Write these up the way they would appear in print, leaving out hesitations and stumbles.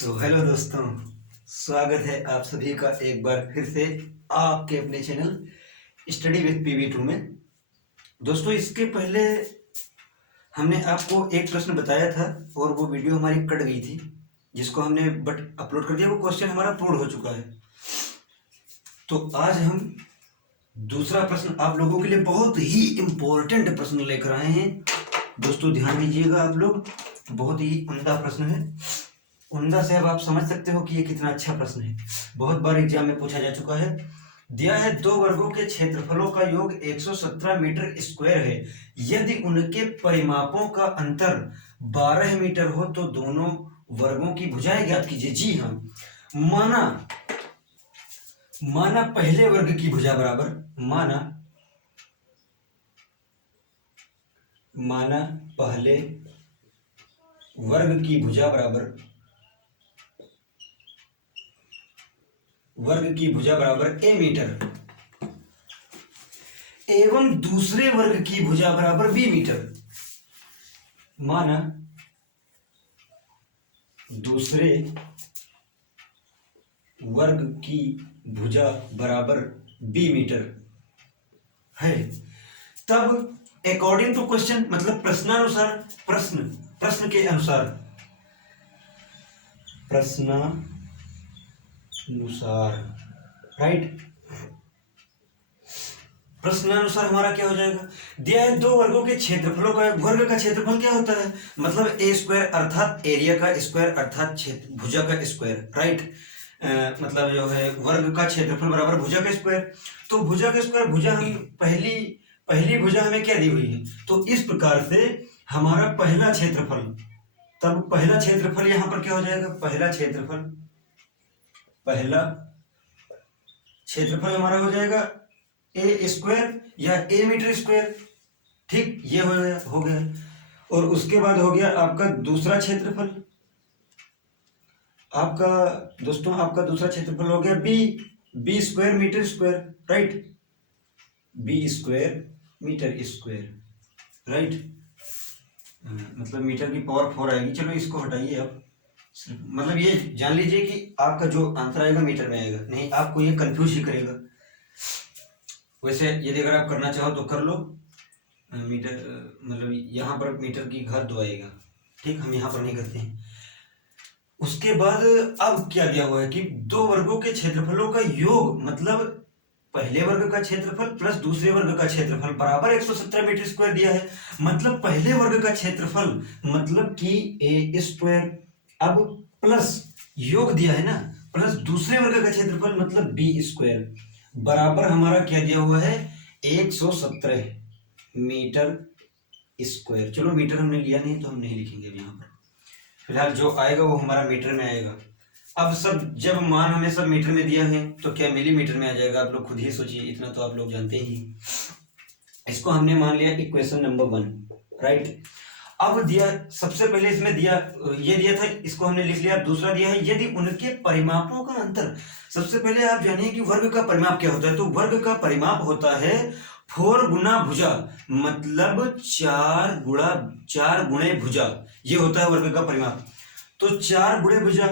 Hello दोस्तों, स्वागत है आप सभी का एक बार फिर से आपके अपने चैनल स्टडी विद PV2 में। दोस्तों, इसके पहले हमने आपको एक प्रश्न बताया था और वो वीडियो हमारी कट गई थी, जिसको हमने बट अपलोड कर दिया। वो क्वेश्चन हमारा पूर्ण हो चुका है। तो आज हम दूसरा प्रश्न आप लोगों के लिए बहुत ही इम्पोर्टेंट प्रश्न लेकर आए हैं। दोस्तों ध्यान दीजिएगा, आप लोग, बहुत ही उम्दा प्रश्न है। उम्दा से अब आप समझ सकते हो कि ये कितना अच्छा प्रश्न है। बहुत बार एग्जाम में पूछा जा चुका है। दिया है दो वर्गों के क्षेत्रफलों का योग 117 मीटर स्क्वायर है। यदि उनके परिमापों का अंतर 12 मीटर हो तो दोनों वर्गों की भुजाएं ज्ञात कीजिए। जी हाँ, माना पहले वर्ग की भुजा बराबर माना पहले वर्ग की भुजा बराबर a मीटर एवं दूसरे वर्ग की भुजा बराबर b मीटर। माना दूसरे वर्ग की भुजा बराबर b मीटर है, तब अकॉर्डिंग टू क्वेश्चन, मतलब प्रश्नानुसार, प्रश्न के अनुसार, राइट। प्रश्नानुसार हमारा क्या हो जाएगा? दिया है दो वर्गों के क्षेत्रफलों का, वर्ग का क्षेत्रफल क्या होता है? मतलब ए स्क्वायर अर्थात एरिया का स्क्वायर अर्थात भुजा का स्क्वायर, राइट। मतलब जो है वर्ग का क्षेत्रफल बराबर भुजा का स्क्वायर। तो भुजा का स्क्वायर, भुजा हम पहली भुजा हमें क्या दी हुई है, तो इस प्रकार से हमारा पहला क्षेत्रफल, तब पहला क्षेत्रफल यहां पर क्या हो जाएगा? पहला क्षेत्रफल हमारा हो जाएगा ए स्क्वायर या ए मीटर स्क्वायर। ठीक, ये हो गया। और उसके बाद हो गया आपका दूसरा क्षेत्रफल। आपका दूसरा क्षेत्रफल हो गया B square metre square, right. B square metre square, right. मतलब मीटर की पावर 4 आएगी। चलो इसको हटाइए आप, मतलब ये जान लीजिए कि आपका जो आंसर आएगा मीटर में आएगा, नहीं आपको ये कंफ्यूज ही करेगा। वैसे यदि अगर आप करना चाहो तो कर लो। मीटर मतलब यहाँ पर मीटर की घात 2 आएगा। ठीक, हम यहाँ पर नहीं करते हैं। उसके बाद अब क्या दिया हुआ है कि दो वर्गों के क्षेत्रफलों का योग, मतलब पहले वर्ग का क्षेत्रफल प्लस दूसरे वर्ग का क्षेत्रफल बराबर 117 मीटर स्क्वायर दिया है। मतलब पहले वर्ग का क्षेत्रफल मतलब कि ए स्क्वायर, अब प्लस योग दिया है ना, प्लस दूसरे वर्ग का क्षेत्रफल मतलब बी स्क्वायर बराबर हमारा क्या दिया हुआ है? 117 मीटर स्क्वायर। चलो मीटर हमने लिया नहीं तो हम नहीं लिखेंगे अब यहाँ पर। फिलहाल जो आएगा वो हमारा मीटर में आएगा। अब सब जब मान हमें सब मीटर में दिया है तो क्या मिलीमीटर में आ जाएगा? आप लोग खुद ही सोचिए, इतना तो आप लोग जानते ही। इसको हमने मान लिया इक्वेशन नंबर 1, राइट। अब दिया, सबसे पहले इसमें दिया, ये दिया था, इसको हमने लिख लिया। दूसरा दिया है यदि उनके परिमापों का अंतर। सबसे पहले आप जानिए कि वर्ग का परिमाप क्या होता है। तो वर्ग का परिमाप होता है 4 गुना भुजा, मतलब 4 गुणे भुजा, ये होता है वर्ग का परिमाप। तो 4 गुणे भुजा,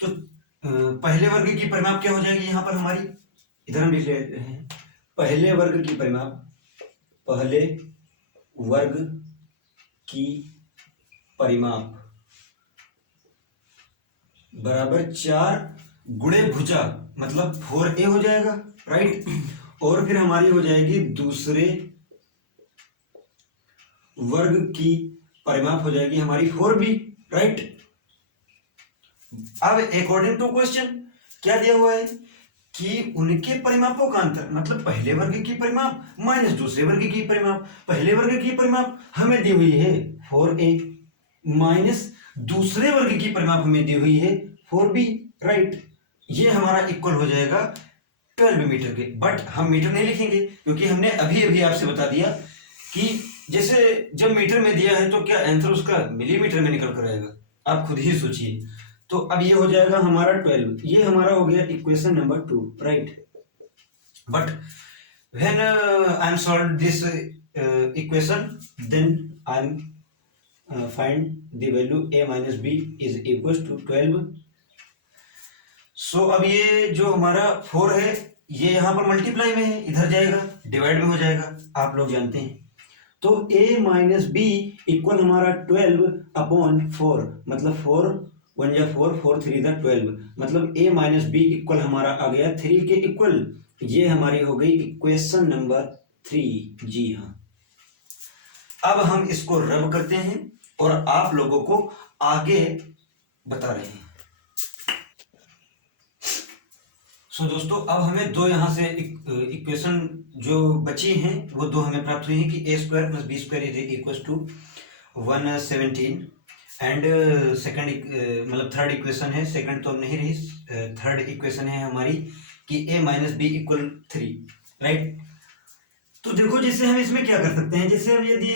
तो पहले वर्ग की परिमाप क्या हो जाएगी यहाँ पर हमारी? इधर हम लिख लेते हैं पहले वर्ग की परिमाप बराबर 4 गुणे भुजा, मतलब 4a हो जाएगा, राइट। और फिर हमारी हो जाएगी दूसरे वर्ग की परिमाप हो जाएगी हमारी 4b, राइट। अब अकॉर्डिंग टू क्वेश्चन क्या दिया हुआ है कि उनके परिमापों का अंतर, मतलब पहले वर्ग की परिमाप माइनस दूसरे वर्ग की परिमाप। पहले वर्ग की परिमाप हमें दी हुई है 4a माइनस दूसरे वर्ग की परिमाप हमें दी हुई है 4b, राइट। ये हमारा इक्वल हो जाएगा 12 मीटर के। बट हम मीटर नहीं लिखेंगे क्योंकि हमने अभी अभी आपसे बता दिया कि जैसे जब मीटर में दिया है तो क्या आंसर उसका मिलीमीटर में निकल कर आएगा। आप खुद ही सोचिए। तो अब ये हो जाएगा हमारा 12। ये हमारा हो गया equation number 2, right. But when I am solve this equation, then I am find the value a minus b is equals to 12 सो अब ये जो हमारा 4 है ये यहाँ पर मल्टीप्लाई में है, इधर जाएगा डिवाइड में हो जाएगा, आप लोग जानते हैं। तो a माइनस बी इक्वल हमारा 12/4, मतलब 4 1 जा 4 4 3 जा 12, मतलब a माइनस बी इक्वल हमारा आ गया 3 के इक्वल। ये हमारी हो गई इक्वेशन नंबर 3। जी हाँ, अब हम इसको रब करते हैं और आप लोगों को आगे बता रहे हैं। सो दोस्तों, अब हमें दो यहाँ से इक्वेशन जो बची हैं वो दो हमें प्राप्त हुई हैं कि a square plus B square is equal to 117, and second मतलब थर्ड इक्वेशन है, सेकंड तो नहीं रही, थर्ड इक्वेशन है हमारी कि a minus B equal 3, right. तो देखो, जैसे हम इसमें क्या कर सकते हैं, जैसे अब यदि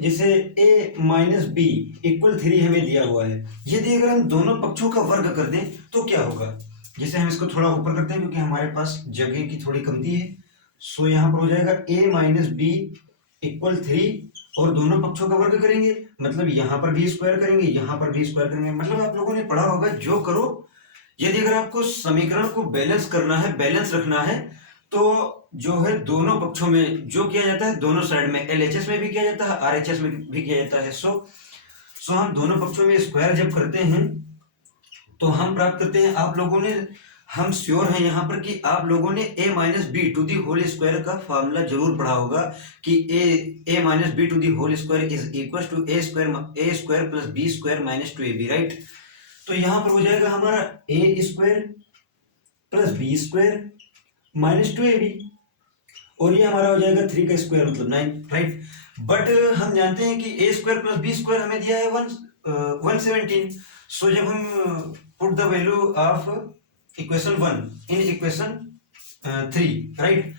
जैसे a माइनस बी इक्वल 3 हमें दिया हुआ है, यदि अगर हम दोनों पक्षों का वर्ग कर दें तो क्या होगा। जैसे हम इसको थोड़ा ऊपर करते हैं क्योंकि हमारे पास जगह की थोड़ी कमती है। सो यहाँ पर हो जाएगा a माइनस बी इक्वल 3 और दोनों पक्षों का वर्ग करेंगे, मतलब यहाँ पर भी स्क्वायर करेंगे, यहाँ पर भी स्क्वायर करेंगे। मतलब आप लोगों ने पढ़ा होगा, जो करो, यदि अगर आपको समीकरण को बैलेंस करना है, बैलेंस रखना है, तो जो है दोनों पक्षों में जो किया जाता है, दोनों साइड में LHS में भी किया जाता है, RHS में भी किया जाता है। सो हम दोनों पक्षों में स्क्वायर जब करते हैं तो हम प्राप्त करते हैं, आप लोगों ने, हम श्योर हैं यहाँ पर कि आप लोगों ने a minus B to the whole square का फॉर्मूला जरूर पढ़ा होगा कि a minus B to the whole square is equal to a square plus B square minus 2ab, right. तो यहाँ पर हो जाएगा हमारा a square plus B square minus 2ab, और ये हमारा हो जाएगा 3 का स्क्वायर मतलब 9, राइट। बट हम जानते हैं कि a square plus B square हमें दिया है 117। सो जब हम put the value of equation 1 in equation 3, right,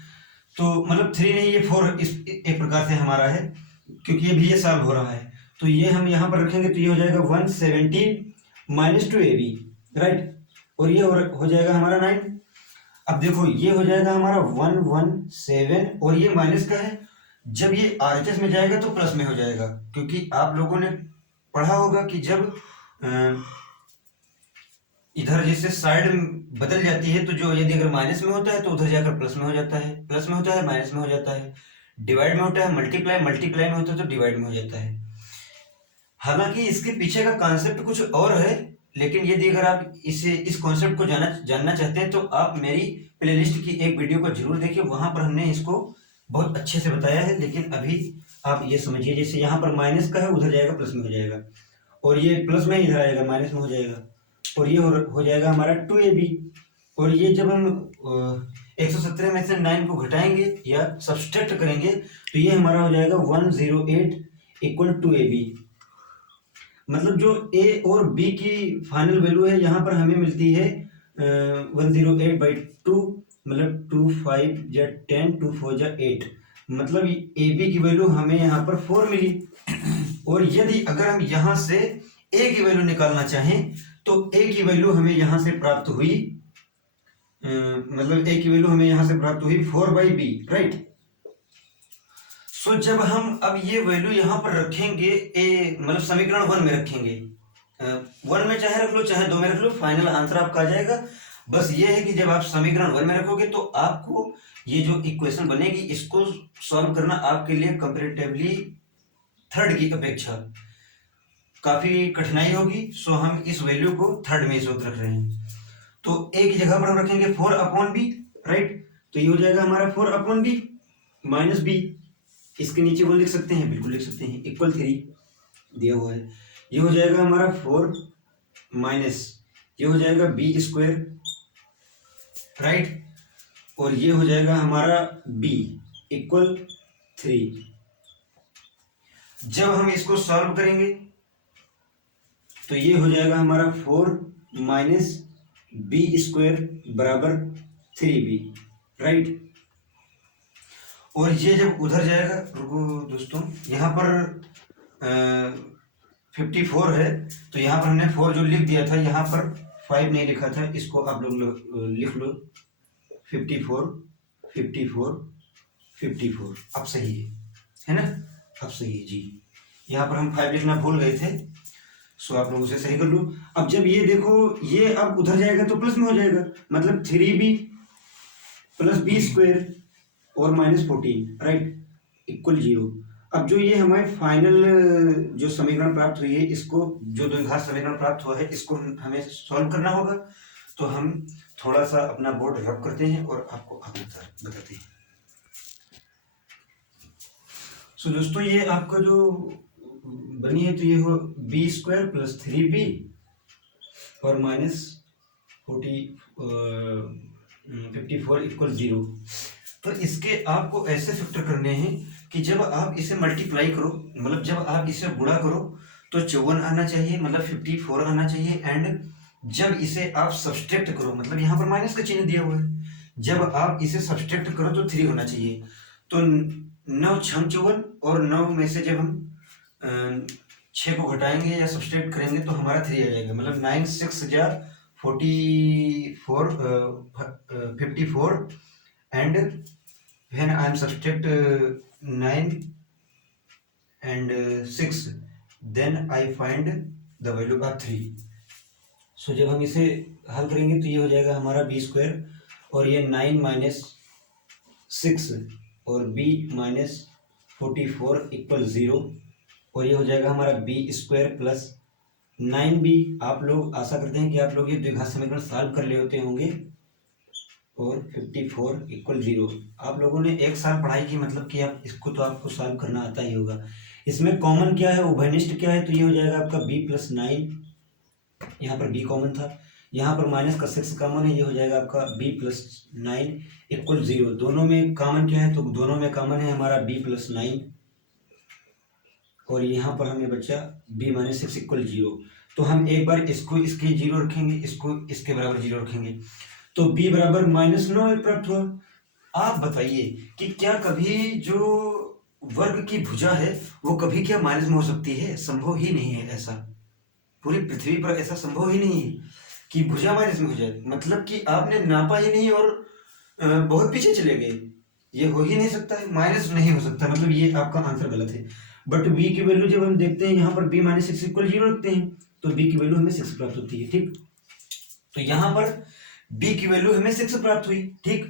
तो मतलब 3 नहीं, ये 4 इस एक प्रकार से हमारा है क्योंकि ये भी ये सॉल्व हो रहा है। तो ये हम यहाँ पर रखेंगे तो ये हो जाएगा 117 माइनस 2ab, राइट, और ये हो जाएगा हमारा 9। अब देखो, ये हो जाएगा हमारा 117 और ये माइनस का है, जब ये RHS में जाएगा तो प्लस में हो जाएगा, क्योंकि आप लोगों ने पढ़ा होगा कि जब इधर जैसे साइड बदल जाती है तो जो यदि अगर माइनस में होता है तो उधर जाकर प्लस में हो जाता है, प्लस में होता है माइनस में हो जाता है, डिवाइड में होता है मल्टीप्लाई, मल्टीप्लाई में होता है तो डिवाइड में हो जाता है। हालांकि इसके पीछे का कॉन्सेप्ट कुछ और है, लेकिन यदि अगर आप इस कॉन्सेप्ट को जानना चाहते हैं तो आप मेरी प्लेलिस्ट की एक वीडियो को जरूर देखिए, वहां पर हमने इसको बहुत अच्छे से बताया है। लेकिन अभी आप ये समझिए, जैसे यहाँ पर माइनस का है, उधर जाएगा प्लस में हो जाएगा, और ये प्लस में इधर आएगा माइनस में हो जाएगा, और ये हो जाएगा हमारा 2ab, और ये जब हम 117 में से 9 को घटाएंगे या सब्सट्रैक्ट करेंगे तो ये हमारा हो जाएगा 108 इक्वल 2ab। मतलब जो a और b की फाइनल वैल्यू है यहाँ पर हमें मिलती है 108/2, मतलब 2 5 या 10 2 4 या 8, मतलब ए बी की वैल्यू हमें यहाँ पर 4 मिली। और यदि अगर हम यहाँ से a की वैल्यू निकालना चाहें तो a की वैल्यू हमें यहाँ से प्राप्त हुई, मतलब a की वैल्यू हमें यहाँ से प्राप्त हुई 4/b, राइट। सो जब हम अब ये वैल्यू यहाँ पर रखेंगे, मतलब समीकरण 1 में रखेंगे, 1 में चाहे रख लो चाहे 2 में रख लो, फाइनल आंसर आपका आ जाएगा। बस ये है कि जब आप समीकरण 1 में रखोगे तो आपको ये जो इक्वेशन बनेगी इसको सॉल्व करना आपके लिए कंपैरेटिवली थर्ड की अपेक्षा काफी कठिनाई होगी। सो हम इस वैल्यू को थर्ड में इस वक्त रख रहे हैं, तो a की जगह पर हम रखेंगे 4/b, राइट। तो ये हो जाएगा हमारा 4/b माइनस b, इसके नीचे वो लिख सकते हैं, बिल्कुल लिख सकते हैं, इक्वल 3 दिया हुआ है। ये हो जाएगा हमारा 4 माइनस, ये हो जाएगा b स्क्वायर, राइट, और ये हो जाएगा हमारा b इक्वल 3। जब हम इसको सॉल्व करेंगे तो ये हो जाएगा हमारा 4 माइनस b स्क्वायर बराबर 3b, राइट। और ये जब उधर जाएगा, रुको दोस्तों, यहाँ पर 54 है तो यहाँ पर हमने 4 जो लिख दिया था, यहाँ पर 5 नहीं लिखा था, इसको आप लोग लिख लो 54 54 54, अब सही है ना, अब सही है जी। यहाँ पर हम 5 लिखना भूल गए थे, सो आप लोग उसे सही कर लो। अब जब ये देखो ये अब उधर जाएगा तो प्लस में हो जाएगा, मतलब 3b प्लस बी स्क्वायर और -14 राइट इक्वल 0। अब जो ये हमारे फाइनल जो समीकरण प्राप्त हुई है, इसको जो द्विघात समीकरण प्राप्त हुआ है इसको हमें सॉल्व करना होगा। तो हम थोड़ा सा अपना बोर्ड रब करते हैं और आपको आगे बताते हैं। सो दोस्तों ये आपका जो बनी है तो ये हो बी स्क्वायर प्लस 3b और -54 इक्वल 0। तो इसके आपको ऐसे फैक्टर करने हैं कि जब आप इसे मल्टीप्लाई करो, मतलब जब आप इसे गुणा करो तो 54 आना चाहिए, मतलब 54 आना चाहिए। एंड जब इसे आप सब्सट्रैक्ट करो, मतलब यहाँ पर माइनस का चिन्ह दिया हुआ है, जब आप इसे सब्सट्रैक्ट करो तो 3 होना चाहिए। तो 9 छम 54 और 9 में से जब हम 6 को घटाएंगे या सब्सट्रैक्ट करेंगे तो हमारा 3 आ जाएगा, मतलब 9 6 जा 54 and when I am subtract 9 and 6 then I find the value of 3। सो जब हम इसे हल करेंगे तो ये हो जाएगा हमारा बी स्क्वायर और ये 9 माइनस 6 और b -44 इक्वल 0 और ये हो जाएगा हमारा बी स्क्वायर प्लस 9b। आप लोग आशा करते हैं कि आप लोग ये द्विघात समीकरण सॉल्व कर ले होते होंगे और 54 इक्वल 0। आप लोगों ने एक साल पढ़ाई की, मतलब कि आप इसको तो आपको सॉल्व करना आता ही होगा। इसमें कॉमन क्या है, उभयनिष्ठ क्या है, तो ये हो जाएगा आपका b प्लस 9, यहाँ पर b कॉमन था, यहाँ पर माइनस का 6 कॉमन है, ये हो जाएगा आपका b प्लस 9 इक्वल 0। दोनों में कॉमन क्या है, तो दोनों में कॉमन है हमारा b प्लस 9 और यहाँ पर हमें बचा b माइनस 6 इक्वल 0। तो हम एक बार इसको इसके 0 रखेंगे, इसको इसके बराबर 0 रखेंगे, तो b बराबर -9 प्राप्त हुआ। आप बताइए कि क्या कभी जो वर्ग की भुजा है वो कभी क्या माइनस में हो सकती है? संभव ही नहीं है ऐसा, पूरी पृथ्वी पर ऐसा संभव ही नहीं है कि भुजा माइनस में हो जाए। मतलब कि आपने नापा ही नहीं और बहुत पीछे चले गए, ये हो ही नहीं सकता है, माइनस नहीं हो सकता, मतलब ये आपका आंसर गलत है। बट b की वैल्यू जब हम देखते हैं यहाँ पर b माइनस 6 इक्वल 0 रखते हैं तो b की वैल्यू हमें 6 प्राप्त होती है, ठीक। तो यहाँ पर b की वैल्यू हमें 6 प्राप्त हुई, ठीक।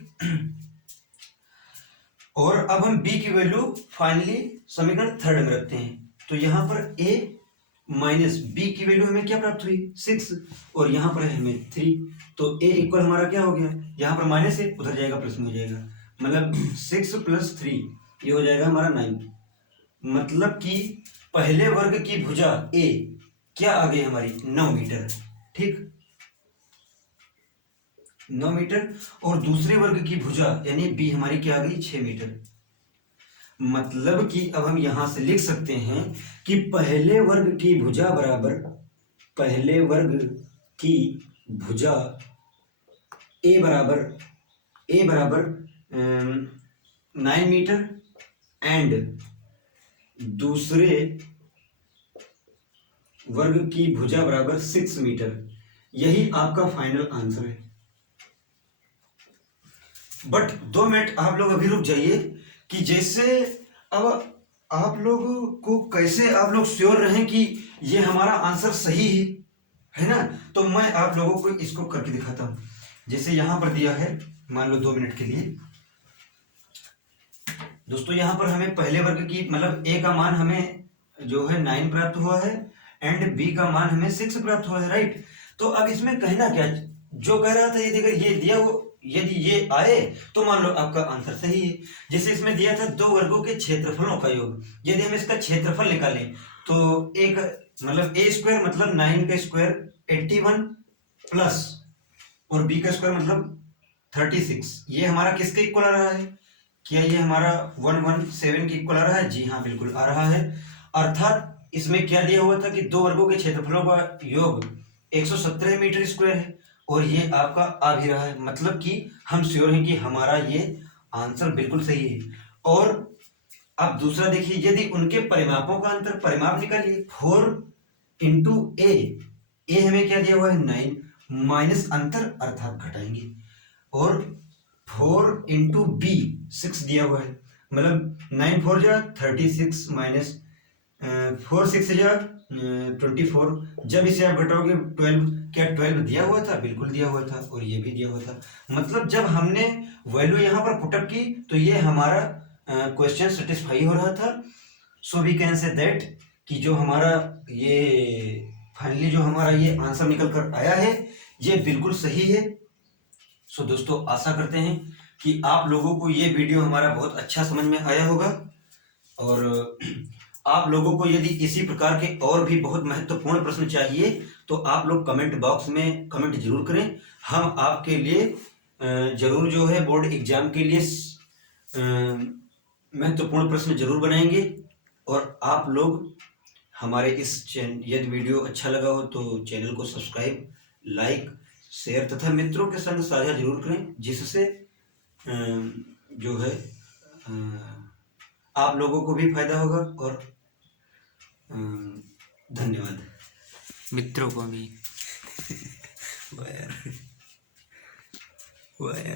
और अब हम b की वैल्यू फाइनली समीकरण थर्ड में रखते हैं, तो यहाँ पर a माइनस b की वैल्यू हमें क्या प्राप्त हुई 6 और यहाँ पर है हमें 3, तो a इक्वल हमारा क्या हो गया, यहाँ पर माइनस है उधर जाएगा प्लस में हो जाएगा, मतलब 6 + 3 ये हो जाएगा हमारा 9। मतलब कि पहले वर्ग की भुजा a क्या आ गई हमारी 9 मीटर, ठीक 9 मीटर, और दूसरे वर्ग की भुजा यानी b हमारी क्या आ गई 6 मीटर। मतलब कि अब हम यहां से लिख सकते हैं कि पहले वर्ग की भुजा बराबर पहले वर्ग की भुजा a बराबर 9 मीटर एंड दूसरे वर्ग की भुजा बराबर 6 मीटर। यही आपका फाइनल आंसर है। बट 2 मिनट आप लोग अभी रुक जाइए कि जैसे अब आप लोगों को कैसे आप लोग श्योर रहें कि ये हमारा आंसर सही है ना। तो मैं आप लोगों को इसको करके दिखाता हूं। जैसे यहां पर दिया है, मान लो 2 मिनट के लिए दोस्तों, यहां पर हमें पहले वर्ग की मतलब a का मान हमें जो है 9 प्राप्त हुआ है एंड b का मान हमें 6 प्राप्त हुआ है, राइट। तो अब इसमें कहना क्या, जो कह रहा था यदि अगर ये दिया हो, यदि ये आए तो मान लो आपका आंसर सही है। जैसे इसमें दिया था 2 वर्गों के क्षेत्रफलों का योग, यदि हम इसका क्षेत्रफल निकालें तो एक मतलब a स्क्वायर मतलब 9 का स्क्वायर 81 प्लस और b का स्क्वायर मतलब 36, ये हमारा किसके इक्वल आ रहा है? क्या ये हमारा 117 के इक्वल आ रहा है? जी हाँ, बिल्कुल आ रहा है। अर्थात इसमें क्या दिया हुआ था कि 2 वर्गों के क्षेत्रफलों का योग 117 मीटर स्क्वायर है और ये आपका आ भी रहा है। मतलब कि हम श्योर हैं कि हमारा ये आंसर बिल्कुल सही है। और अब दूसरा देखिए, यदि उनके परिमापों का अंतर, परिमाप निकालिए 4 × a हमें क्या दिया हुआ है 9 माइनस अंतर अर्थात घटाएंगे, और 4 × b 6 दिया हुआ है, मतलब 9 4 जा 36 माइनस 4 6 जा 24। जब इसे आप घटाओगे 12, क्या 12 दिया हुआ था? बिल्कुल दिया हुआ था, और ये भी दिया हुआ था। मतलब जब हमने वैल्यू यहाँ पर पुटअप की तो ये हमारा क्वेश्चन सेटिस्फाई हो रहा था। So we can say that कि जो हमारा ये फाइनली जो हमारा ये आंसर निकल कर आया है ये बिल्कुल सही है। सो दोस्तों, आशा करते हैं कि आप लोगों को ये वीडियो हमारा बहुत अच्छा समझ में आया होगा, और आप लोगों को यदि इसी प्रकार के और भी बहुत महत्वपूर्ण प्रश्न चाहिए तो आप लोग कमेंट बॉक्स में कमेंट जरूर करें। हम आपके लिए जरूर जो है बोर्ड एग्जाम के लिए महत्वपूर्ण प्रश्न जरूर बनाएंगे। और आप लोग हमारे इस चैनल, यदि वीडियो अच्छा लगा हो तो चैनल को सब्सक्राइब, लाइक, शेयर तथा मित्रों के संग साझा जरूर करें, जिससे जो है आप लोगों को भी फायदा होगा। और धन्यवाद। मित्रों को भी। वाह यार, वाह यार।